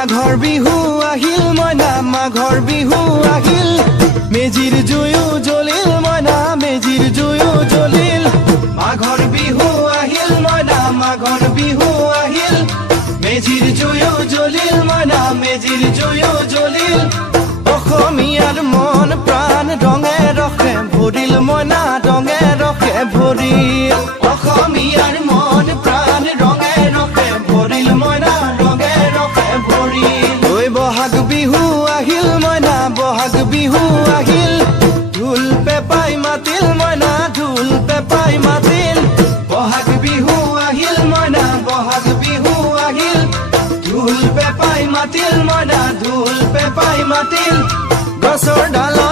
মাঘৰ বিহু আহিল মইনা মাঘৰ বিহু আহিল মেজিৰ জুয়ো জ্বলিল মইনা মেজিৰ জুয়ো জ্বলিল মাঘৰ বিহু আহিল মইনা মাঘৰ বিহু আহিল মেজিৰ জুয়ো জ্বলিল মইনা মেজিৰ জুয়ো জ্বলিল অসমীয়াৰ মন প্ৰাণ ৰঙে ৰসে ভৰিল মইনা ৰঙে ৰসে ভৰিল অসমীয়াৰ মন প্ৰাণ ৰঙে ৰসে ভৰিল মইনা ৰঙে ৰসে ভৰিল ঐ বহাগ বিহু আহিল মইনা বহাগ বিহু আহিল ঢোল পেপাই মাতিল মইনা ঢোল পেপাই মাতিল বহাগ বিহু আহিল মইনা বহাগ বিহু আহিল ঢোল পেপাই মাতিল মইনা ঢোল পেপাই মাতিল গছৰ ডালত